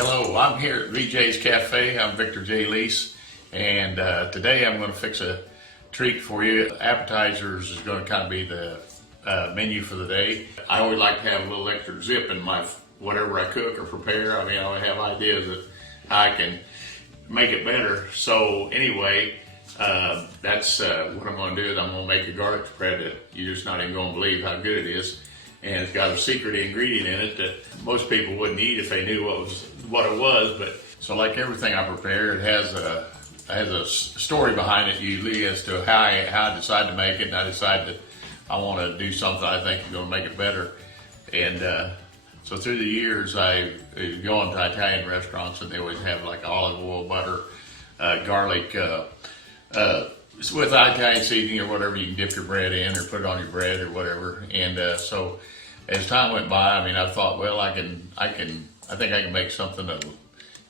Hello, I'm here at VJ's Cafe. I'm Victor J. Lease, and today I'm going to fix a treat for you. Appetizers is going to kind of be the menu for the day. I always like to have a little extra zip in my whatever I cook or prepare. I mean, I have ideas that I can make it better. So anyway, that's what I'm going to do. Is I'm going to make a garlic spread that you're just not even going to believe how good it is. And it's got a secret ingredient in it that most people wouldn't eat if they knew what it was. But so, like everything I prepare, it has a story behind it usually as to how I decide to make it. And I decide that I want to do something I think is going to make it better. And so through the years, I go into Italian restaurants and they always have like olive oil, butter, garlic, with Italian seasoning or whatever. You can dip your bread in or put it on your bread or whatever. And so as time went by, I mean, I thought, well, I think I can make something that'll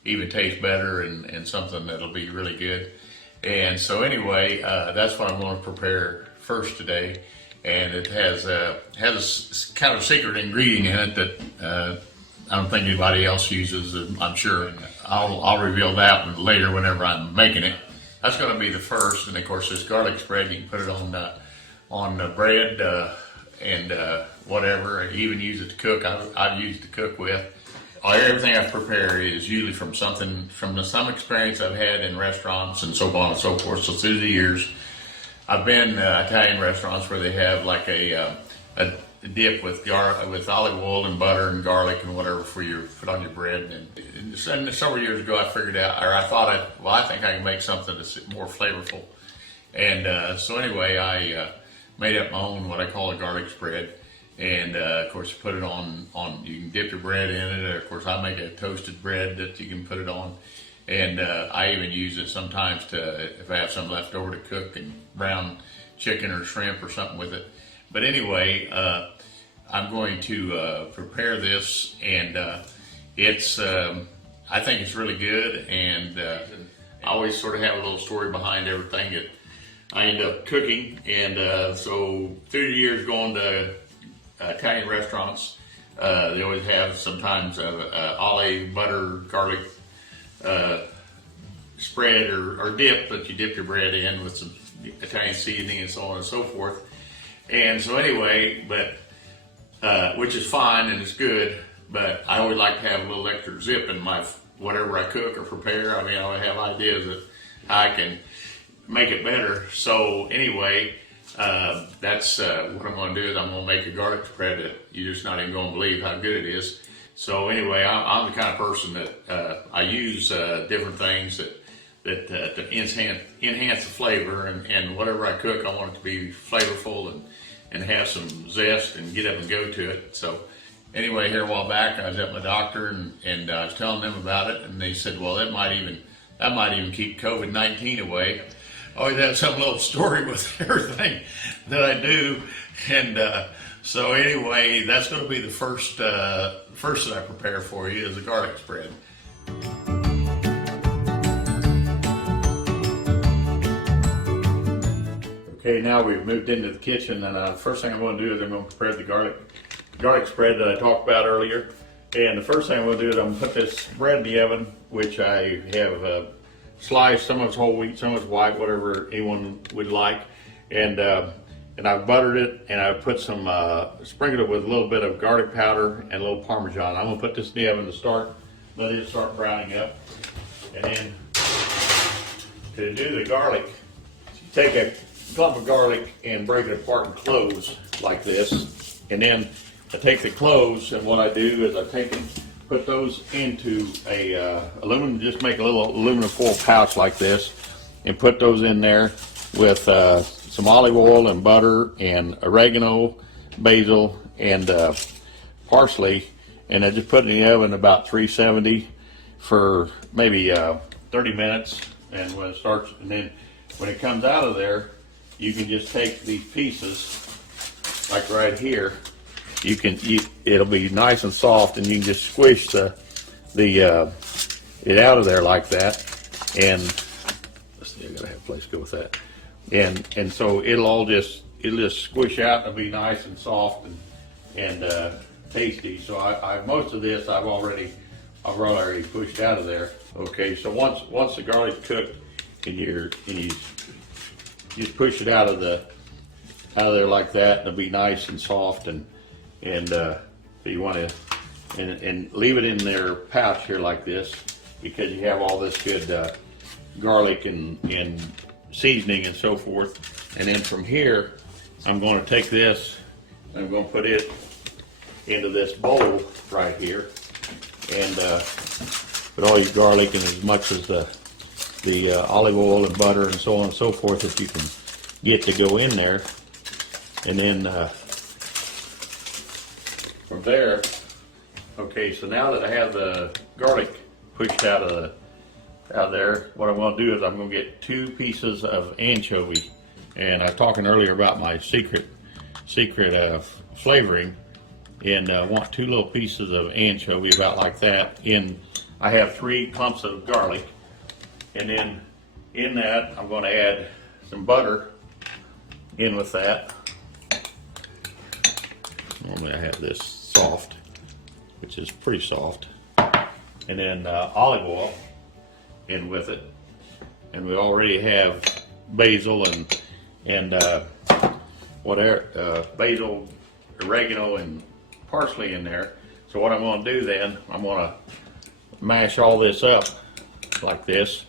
even taste better and something that'll be really good. And so anyway, that's what I'm going to prepare first today. And it has a kind of secret ingredient in it that I don't think anybody else uses. I'm sure I'll reveal that later whenever I'm making it. That's going to be the first, and of course this garlic spread, you can put it on bread and whatever. Even use it to cook. I've used to cook with. Everything I prepare is usually from some experience I've had in restaurants and so on and so forth. So through the years, I've been Italian restaurants where they have like a dip with olive oil and butter and garlic and whatever for put on your bread. And several years ago, I figured out, or I thought, I think I can make something that's more flavorful. And so anyway, I made up my own what I call a garlic spread. And of course, put it on. You can dip your bread in it. Of course, I make a toasted bread that you can put it on. And I even use it sometimes if I have some left over to cook and brown chicken or shrimp or something with it. But anyway, I'm going to prepare this, and I think it's really good. And I always sort of have a little story behind everything that I end up cooking. And so through the years going to Italian restaurants, they always have sometimes olive, butter, garlic spread or dip that you dip your bread in with some Italian seasoning and so on and so forth. And so anyway, but which is fine and it's good, but I always like to have a little extra zip in my whatever I cook or prepare. I mean, I have ideas that I can make it better. So anyway, that's what I'm going to do. Is I'm going to make a garlic spread that you're just not even going to believe how good it is. So anyway, I'm the kind of person that I use different things that enhance the flavor, and whatever I cook, I want it to be flavorful and have some zest and get up and go to it. So anyway, here a while back, I was at my doctor and I was telling them about it, and they said, well, that might even keep COVID-19 away. I always have some little story with everything that I do, and so anyway, that's going to be the first that I prepare for you is a garlic spread. Okay, now we've moved into the kitchen, and the first thing I'm going to do is I'm going to prepare the garlic spread that I talked about earlier. And the first thing I'm going to do is I'm going to put this bread in the oven, which I have sliced. Some of it's whole wheat, some of it's white, whatever anyone would like. And I've buttered it, and I've put sprinkled it with a little bit of garlic powder and a little Parmesan. I'm going to put this in the oven to let it start browning up. And then to do the garlic, you take a clump of garlic and break it apart in cloves like this. And then I take the cloves, and what I do is put those into just make a little aluminum foil pouch like this, and put those in there with some olive oil and butter and oregano, basil, and parsley, and I just put it in the oven about 370 for maybe 30 minutes. And then when it comes out of there, you can just take these pieces, like right here. It'll be nice and soft, and you can just squish it out of there like that. And let's see, I gotta have a place to go with that. And so it'll just squish out and be nice and soft and tasty. So most of this I've already I've already pushed out of there. Okay, so once the garlic's cooked, and you just push it out of there like that, and it'll be nice and soft, and so you want to and leave it in their pouch here like this, because you have all this good garlic and seasoning and so forth. And then from here, I'm going to take this and I'm going to put it into this bowl right here, and put all your garlic and as much as the olive oil and butter and so on and so forth that you can get to go in there. And then from there, okay, so now that I have the garlic pushed out of there, what I'm going to do is I'm going to get 2 pieces of anchovy. And I was talking earlier about my secret flavoring, and want 2 little pieces of anchovy about like that. I have 3 clumps of garlic, and then in that I'm going to add some butter in with that. Normally I have this soft, which is pretty soft, and then olive oil in with it, and we already have basil and basil, oregano, and parsley in there. So what I'm going to do then, I'm going to mash all this up like this,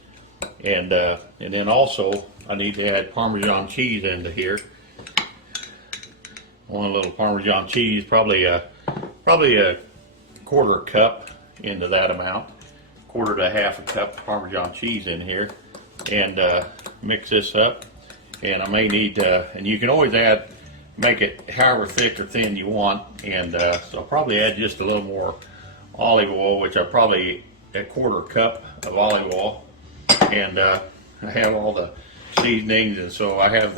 and then also I need to add Parmesan cheese into here. One little Parmesan cheese, probably a quarter cup into that amount, quarter to half a cup Parmesan cheese in here, and mix this up. And I may need, and you can always make it however thick or thin you want, and so I'll probably add just a little more olive oil, which I probably a quarter cup of olive oil, and I have all the seasonings, and so I have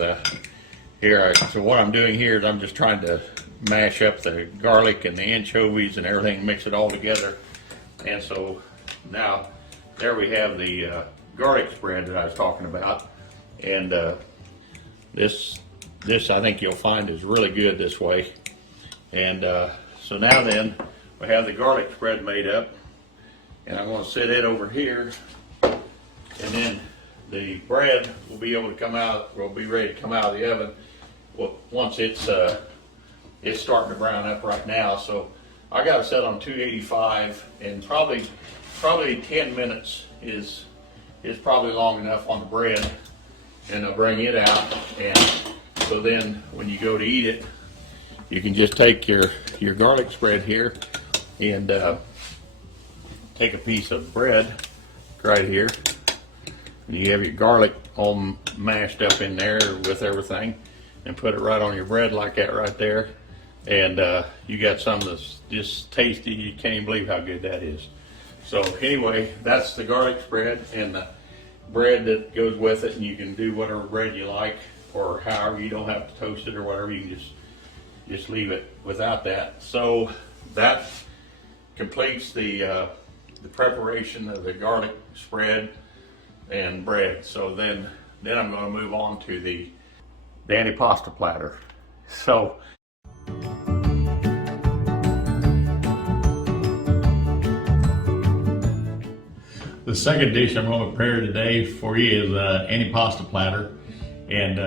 so what I'm doing here is I'm just trying to mash up the garlic and the anchovies and everything, mix it all together. And so now there we have the garlic spread that I was talking about, and this I think you'll find is really good this way. And so now then we have the garlic spread made up, and I'm going to set it over here, and then the bread will be able to come out, will be ready to come out of the oven once it's starting to brown up right now. So I got it set on 285, and probably 10 minutes is probably long enough on the bread, and I'll bring it out. And so then when you go to eat it, you can just take your garlic spread here and take a piece of bread right here, and you have your garlic all mashed up in there with everything, and put it right on your bread like that right there, and you got something that's just tasty. You can't even believe how good that is. So anyway, that's the garlic spread and the bread that goes with it, and you can do whatever bread you like, or however, you don't have to toast it or whatever, you can just leave it without that. So that completes the preparation of the garlic spread and bread. So then I'm going to move on to the Antipasto platter. So the second dish I'm going to prepare today for you is Antipasto platter. And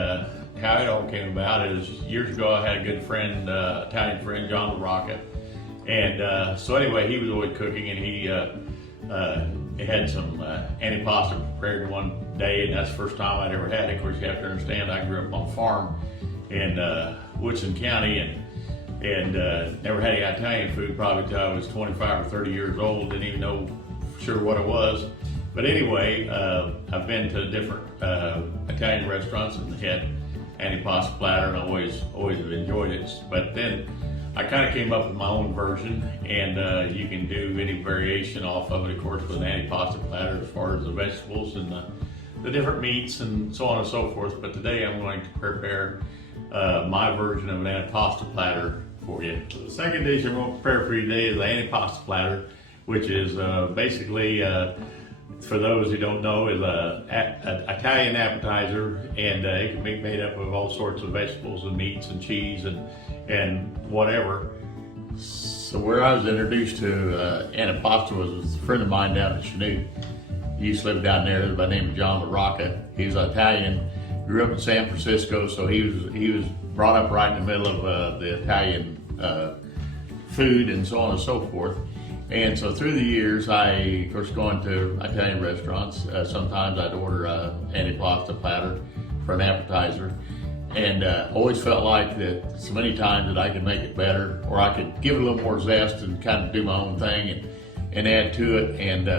how it all came about is years ago I had a good friend, Italian friend, John LaRocca. And so anyway, he was always cooking, and he had some antipasto prepared one day, and that's the first time I'd ever had it. Of course, you have to understand, I grew up on a farm in Woodson County, and never had any Italian food probably until I was 25 or 30 years old. Didn't even know sure what it was. But anyway, I've been to different Italian restaurants and had antipasto platter, and I always have enjoyed it. But then I kind of came up with my own version, and you can do any variation off of it, of course, with an antipasto platter as far as the vegetables and the different meats and so on and so forth. But today I'm going to prepare my version of an antipasto platter for you. So the second dish I'm going to prepare for you today is the antipasto platter, which is basically, for those who don't know, is an Italian appetizer, and it can be made up of all sorts of vegetables and meats and cheese and whatever. So So where I was introduced to Antipasto was a friend of mine down in Chanute. He used to live down there by the name of John LaRocca. He was Italian, grew up in San Francisco, so he was brought up right in the middle of the Italian food and so on and so forth. And so through the years, I, of course, going to Italian restaurants, sometimes I'd order Antipasto platter for an appetizer. And always felt like that so many times that I could make it better, or I could give it a little more zest and kind of do my own thing and add to it. And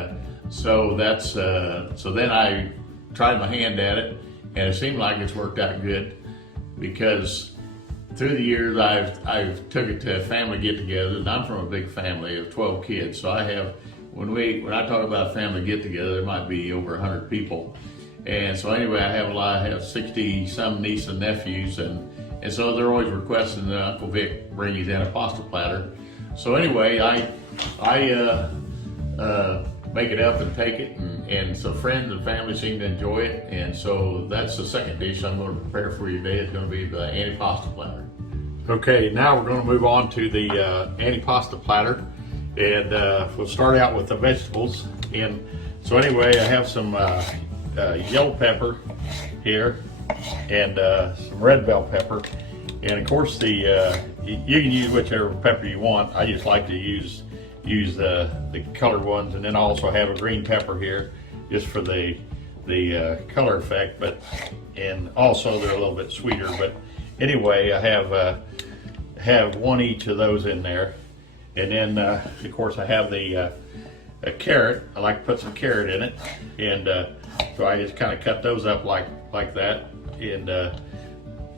so that's so then I tried my hand at it, and it seemed like it's worked out good, because through the years I've took it to family get-togethers, and I'm from a big family of 12 kids. So I have, when I talk about family get-together, there might be over 100 people. And so anyway, I have 60 some nieces and nephews, and so they're always requesting that Uncle Vic bring his Antipasto platter. So anyway, I make it up and take it, and so friends and family seem to enjoy it. And so that's the second dish I'm going to prepare for you today. It's going to be the Antipasto platter. Okay, now we're going to move on to the Antipasto platter, and we'll start out with the vegetables. And so anyway, I have some yellow pepper here, and some red bell pepper, and of course you can use whichever pepper you want. I just like to use the colored ones, and then I also have a green pepper here just for the color effect, and also they're a little bit sweeter. But anyway, I have one each of those in there, and then of course I have a carrot. I like to put some carrot in it, and so I just kind of cut those up like that, in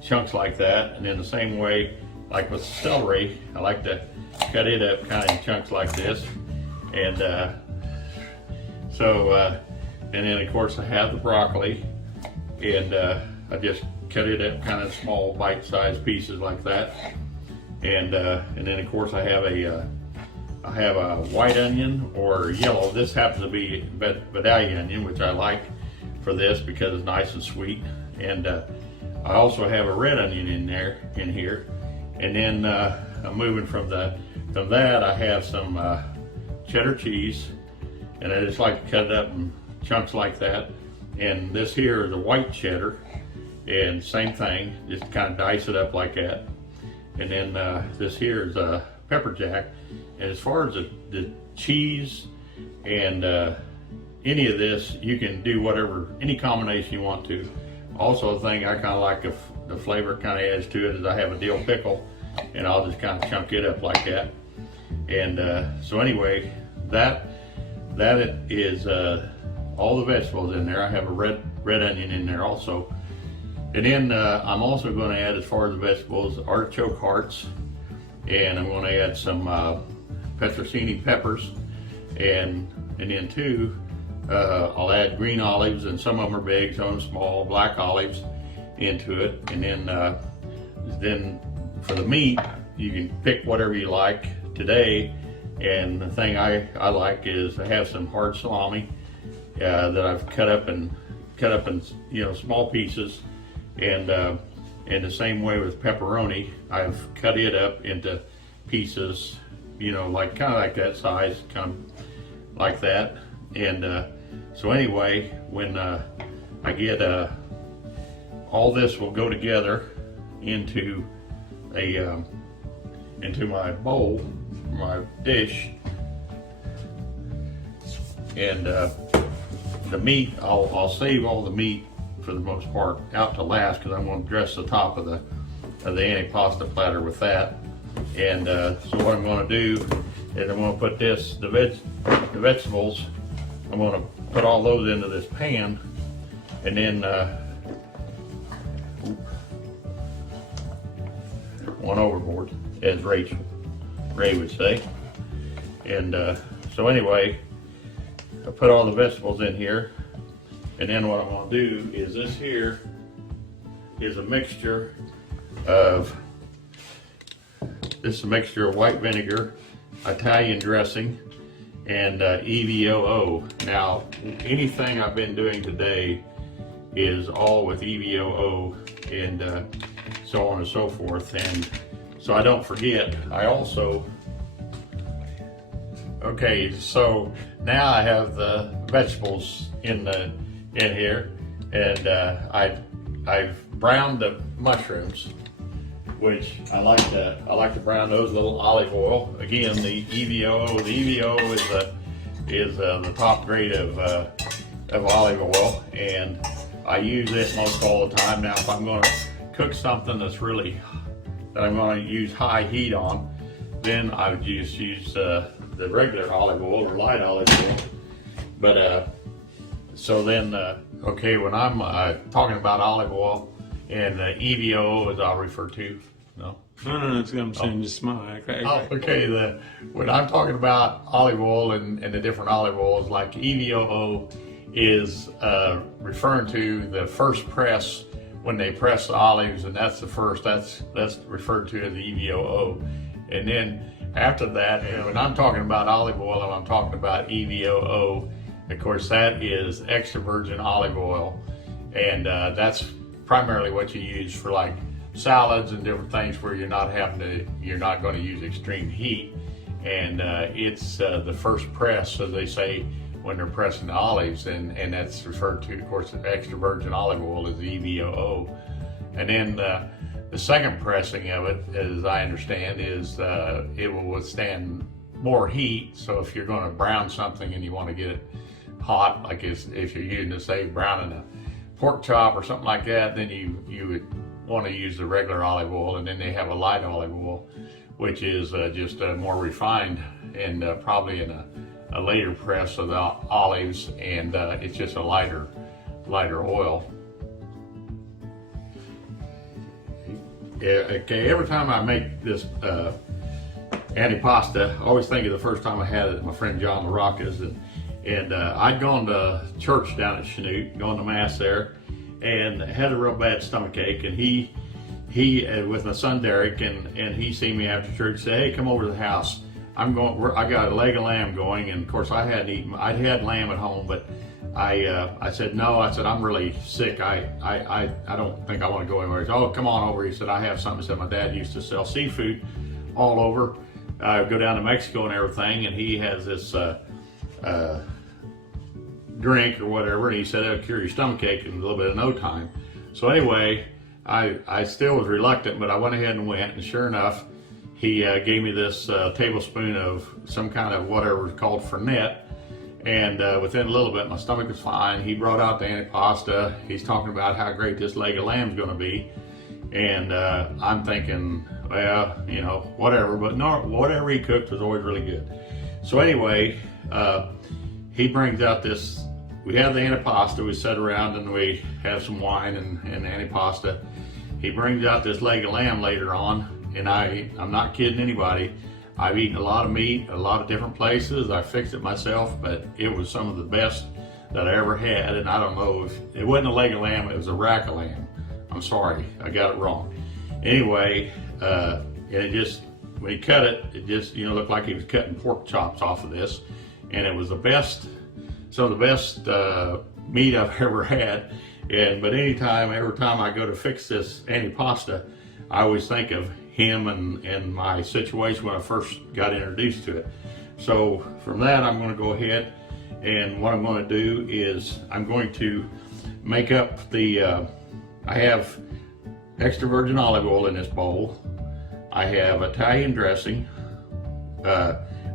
chunks like that. And then the same way, like with celery, I like to cut it up kind of in chunks like this. And and then of course I have the broccoli, and I just cut it up kind of small bite-sized pieces like that. And then of course I have a white onion or yellow. This happens to be Vidalia onion, which I like for this because it's nice and sweet. And I also have a red onion in here. And then I'm moving from that, I have some cheddar cheese, and I just like to cut it up in chunks like that. And this here is a white cheddar, and same thing, just kind of dice it up like that. And then this here is a pepper jack. And as far as the cheese and any of this, you can do any combination you want to. Also, the thing I kind of like the flavor kind of adds to it is I have a dill pickle, and I'll just kind of chunk it up like that. And so anyway, that is all the vegetables in there. I have a red onion in there also. And then I'm also going to add, as far as the vegetables, artichoke hearts, and I'm going to add some petrosini peppers, and then too, I'll add green olives, and some of them are big, some of them small, black olives into it. And then for the meat, you can pick whatever you like today. And the thing I like is I have some hard salami that I've cut up in small pieces, and the same way with pepperoni, I've cut it up into pieces, like kind of like that size, kind of like that. And so anyway, when I get all this will go together into my bowl, my dish. And the meat, I'll save all the meat for the most part out to last, because I'm going to dress the top of the Antipasto platter with that. And so what I'm going to do is I'm going to put the vegetables, I'm going to put all those into this pan, and then one overboard, as Ray would say. And so anyway, I put all the vegetables in here, and then what I'm going to do is, this here is a mixture of white vinegar, Italian dressing, and EVOO. Now, anything I've been doing today is all with EVOO, and so on and so forth. And so I don't forget, I also Okay, so now I have the vegetables in here, and I've browned the mushrooms, which I like to brown those a little olive oil. Again, the EVO. The EVO is the top grade of olive oil, and I use it most all the time. Now, if I'm going to cook something that I'm going to use high heat on, then I would just use the regular olive oil or light olive oil. But so then, okay, when I'm talking about olive oil and EVO, as I'll refer to, no, it's I'm saying just smile. Okay. When I'm talking about olive oil and the different olive oils, like EVO is referring to the first press when they press the olives, and that's the first. That's referred to as the EVO. And then after that, and when I'm talking about olive oil and I'm talking about EVO, of course, that is extra virgin olive oil, and that's primarily what you use for like salads and different things where you're not going to use extreme heat. And it's the first press, as they say, when they're pressing the olives, and that's referred to, of course, extra virgin olive oil is the EVO. And then the second pressing of it, as I understand, is it will withstand more heat. So if you're going to brown something and you want to get it hot, like if you're using to say browning a pork chop or something like that, then you would want to use the regular olive oil. And then they have a light olive oil, which is just more refined and probably in a later press of the olives, and it's just a lighter oil. Okay, every time I make this antipasta, I always think of the first time I had it at my friend John LaRocca's, and I'd gone to church down at Chanute, going to mass there, and had a real bad stomach ache, and he with my son Derek, and he seen me after church, said, "Hey, come over to the house. I got a leg of lamb going," and of course I hadn't eaten. I'd had lamb at home, but I said no. I said, "I'm really sick. I don't think I want to go anywhere." He said, "Oh, come on over." He said, "I have something." He said, "My dad used to sell seafood all over. Go down to Mexico and everything, and he has this drink or whatever." And he said it'll cure your stomach ache in a little bit of no time. So anyway, I still was reluctant, but I went ahead and went, and sure enough, he gave me this tablespoon of some kind of whatever is called fernet, and within a little bit my stomach was fine. He brought out the antipasta. He's talking about how great this leg of lamb is going to be, and I'm thinking, well, whatever, but no, whatever he cooked was always really good. So anyway, he brings out this, we have the antipasta, we sit around and we have some wine and antipasta. He brings out this leg of lamb later on, and I'm not kidding anybody. I've eaten a lot of meat, a lot of different places. I fixed it myself, but it was some of the best that I ever had. And I don't know if it wasn't a leg of lamb, it was a rack of lamb. I'm sorry, I got it wrong. Anyway, it just, when he cut it, it just looked like he was cutting pork chops off of this, and it was the best, some of the best meat I've ever had. But every time I go to fix this antipasta, I always think of him and my situation when I first got introduced to it. So from that, I'm going to go ahead, and what I'm going to do is I'm going to make up I have extra virgin olive oil in this bowl. I have Italian dressing,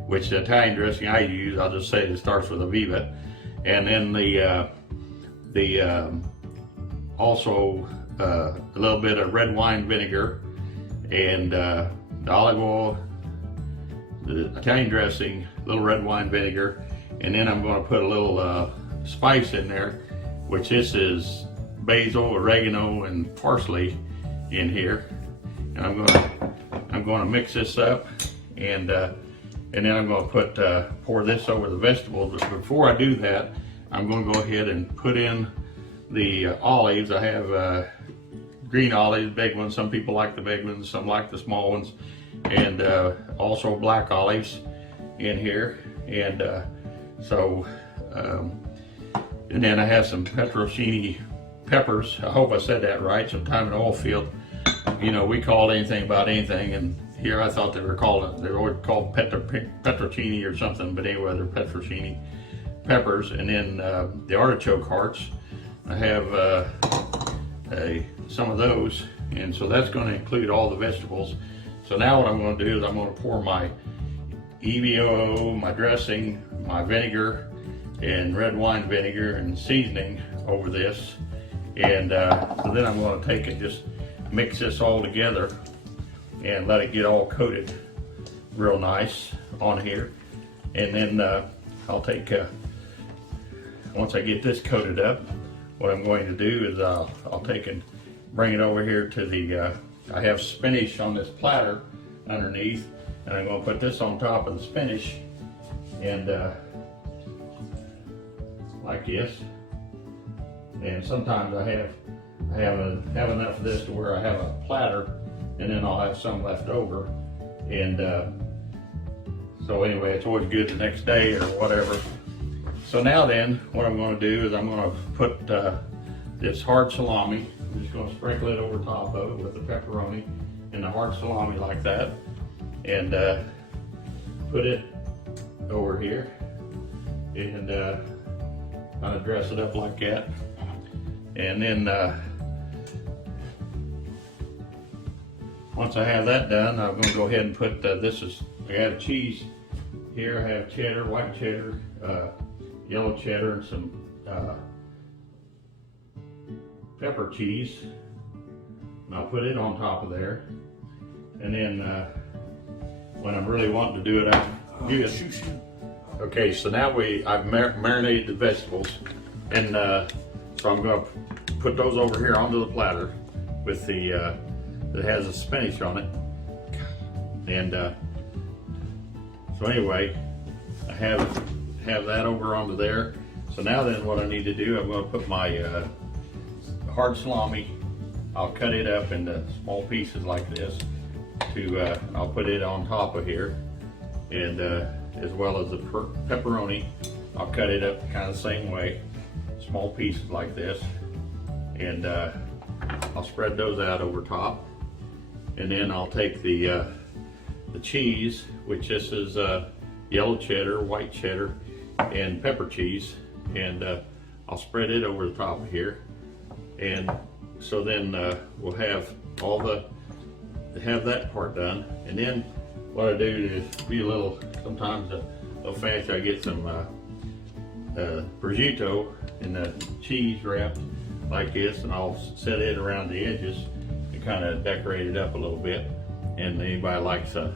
which the Italian dressing I use, I'll just say it starts with Aviva, and then also a little bit of red wine vinegar, and the olive oil, the Italian dressing, a little red wine vinegar, and then I'm going to put a little spice in there, which this is basil, oregano, and parsley in here, and I'm going to mix this up, and then I'm going to pour this over the vegetables. But before I do that, I'm going to go ahead and put in the olives. I have green olives, big ones. Some people like the big ones, some like the small ones, and also black olives in here. And and then I have some peperoncini peppers. I hope I said that right. Sometime in the oil field, we call anything about anything, and here. I thought they were always called petroncini or something, but anyway, they're petroncini peppers. And then the artichoke hearts, I have some of those, and so that's going to include all the vegetables. So now what I'm going to do is I'm going to pour my EVOO, my dressing, my vinegar, and red wine vinegar and seasoning over this. And so then I'm going to take and just mix this all together and let it get all coated real nice on here. And then I'll take, once I get this coated up, what I'm going to do is I'll take and bring it over here to the, I have spinach on this platter underneath, and I'm going to put this on top of the spinach, and like this. And sometimes I have enough of this to where I have a platter, and then I'll have some left over. And so anyway, it's always good the next day or whatever. So now then, what I'm going to do is I'm going to put this hard salami. I'm just going to sprinkle it over top of it with the pepperoni and the hard salami like that, and put it over here, and kind of dress it up like that. And then once I have that done, I'm going to go ahead and put I have cheese here. I have cheddar, white cheddar, yellow cheddar, and some pepper cheese, and I'll put it on top of there. And then when I'm really wanting to do it, I'll do it. Okay, so now I've marinated the vegetables, and so I'm going to put those over here onto the platter with the that has the spinach on it. And so anyway, I have that over onto there. So now then, what I need to do, I'm going to put my hard salami. I'll cut it up into small pieces like this. I'll put it on top of here, and as well as the pepperoni, I'll cut it up kind of the same way, small pieces like this, and I'll spread those out over top. And then I'll take the cheese, which this is yellow cheddar, white cheddar, and pepper cheese, and I'll spread it over the top of here. And so then we'll have have that part done. And then what I do is be sometimes a little fancy. I get some prosciutto in the cheese wrapped like this, and I'll set it around the edges and kind of decorate it up a little bit. And anybody likes I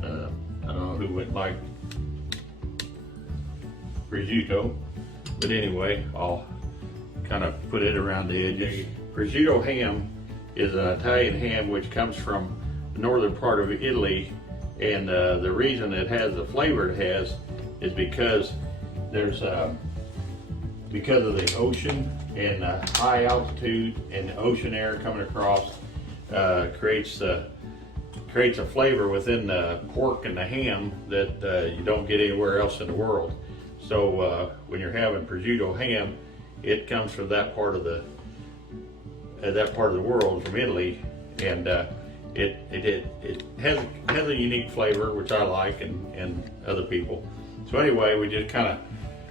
don't know who would like prosciutto, but anyway, I'll kind of put it around the edges. Prosciutto ham is an Italian ham which comes from the northern part of Italy, and the reason it has the flavor it has is because there's because of the ocean and high altitude, and the ocean air coming across creates a flavor within the pork and the ham that you don't get anywhere else in the world. So when you're having prosciutto ham, it comes from that part of the world, from Italy, and it has a unique flavor which I like, and other people. So anyway, we just kind of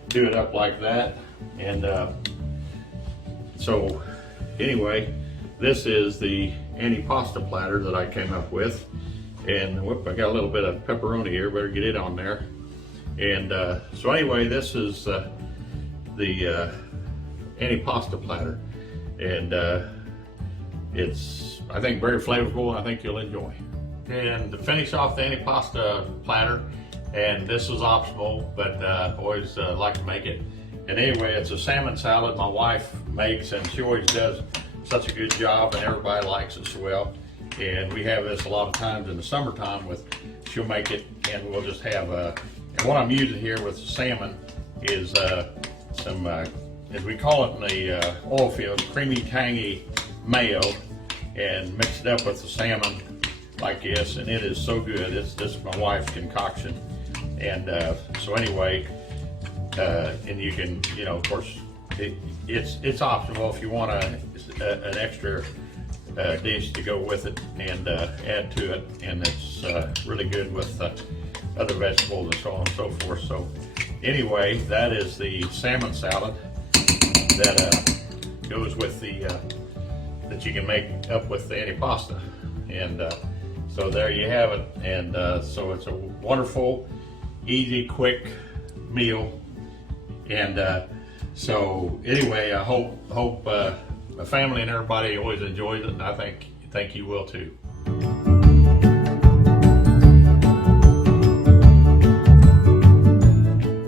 do it up like that, and so anyway, this is the Antipasto platter that I came up with. And whoop, I got a little bit of pepperoni here, better get it on there. And so anyway, this is the Antipasto platter, and it's, I think, very flavorful, and I think you'll enjoy. And to finish off the Antipasto platter, and this is optional, but always like to make it. And anyway, it's a salmon salad my wife makes, and she always does such a good job, and everybody likes it so well. And we have this a lot of times in the summertime she'll make it, and we'll just have and what I'm using here with the salmon is some, as we call it in the oil field, creamy, tangy mayo, and mix it up with the salmon like this, and it is so good. This is my wife's concoction. And so anyway, and you can, of course, it's optional if you want an extra dish to go with it and add to it, and it's really good with other vegetables and so on and so forth. So anyway, that is the salmon salad that goes with the that you can make up with the antipasto, and so there you have it. And so it's a wonderful, easy, quick meal. And so anyway, I hope my family and everybody always enjoys it, and I think you will too.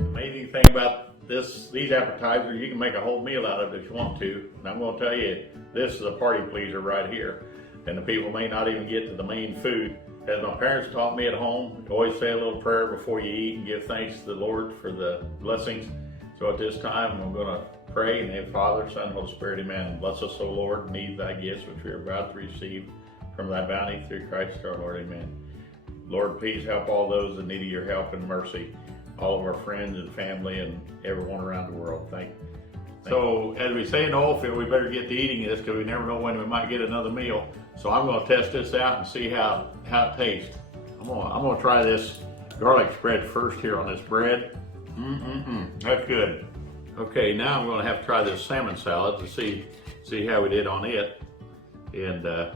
Amazing thing about these appetizers, you can make a whole meal out of it if you want to. And I'm going to tell you, this is a party pleaser right here. And the people may not even get to the main food. As my parents taught me at home, always say a little prayer before you eat and give thanks to the Lord for the blessings. So at this time, I'm going to pray in the name of Father, Son, Holy Spirit, amen. Bless us, O Lord, and eat thy gifts which we are about to receive from thy bounty through Christ our Lord, amen. Lord, please help all those that need your help and mercy, all of our friends and family and everyone around the world. Thank you. So as we say in the oil field, we better get to eating this because we never know when we might get another meal. So I'm going to test this out and see how it tastes. I'm going to try this garlic spread first here on this bread. That's good. Okay, now I'm going to have to try this salmon salad to see how we did on it. And my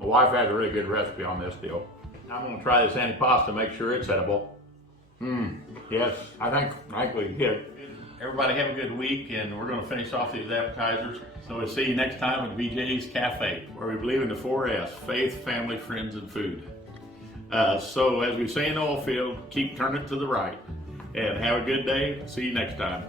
wife has a really good recipe on this deal. I'm going to try this antipasto, make sure it's edible. Yes, I think we hit. Everybody have a good week, and we're going to finish off these appetizers. So we'll see you next time at BJ's Cafe, where we believe in the 4S: faith, family, friends, and food. So as we say in the oil field, keep turning to the right. And have a good day. See you next time.